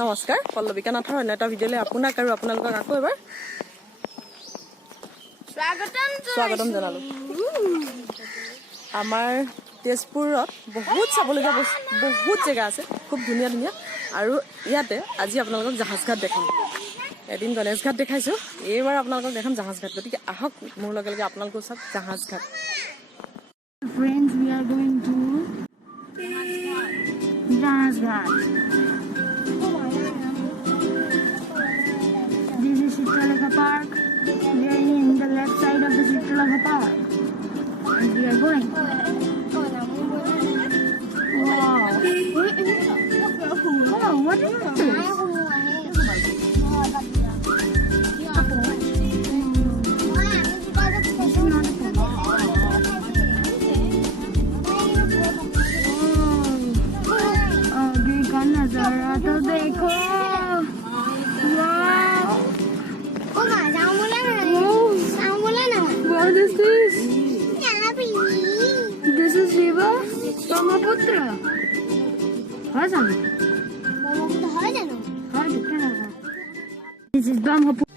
নমস্কাৰ পল্লৱিকা নাথৰ অন্য এটা ভিডিঅ'লৈ আপোনাক আৰু আপোনালোকক আকৌ এবাৰ স্বাগতম জনালোঁ। আমাৰ তেজপুৰত বহুত চাবলগীয়া বহুত জেগা আছে, খুব ধুনীয়া ধুনীয়া। আৰু ইয়াতে আজি আপোনালোকক জাহাজ ঘাট দেখাম। এদিন গণেশ ঘাট দেখাইছোঁ, এইবাৰ আপোনালোকক দেখাম জাহাজ ঘাট। গতিকে আহক মোৰ লগে লগে আপোনালোকৰ চাওক জাহাজ ঘাট। Friends, we are going to Jahaz Ghat. This is Chitralekha Park. We are in the left side of the Chitralekha Park. And we are going. Wow. Oh, what is this? नजारा तो देखो। What is this? This is River Brahmaputra. This is Brahmaputra.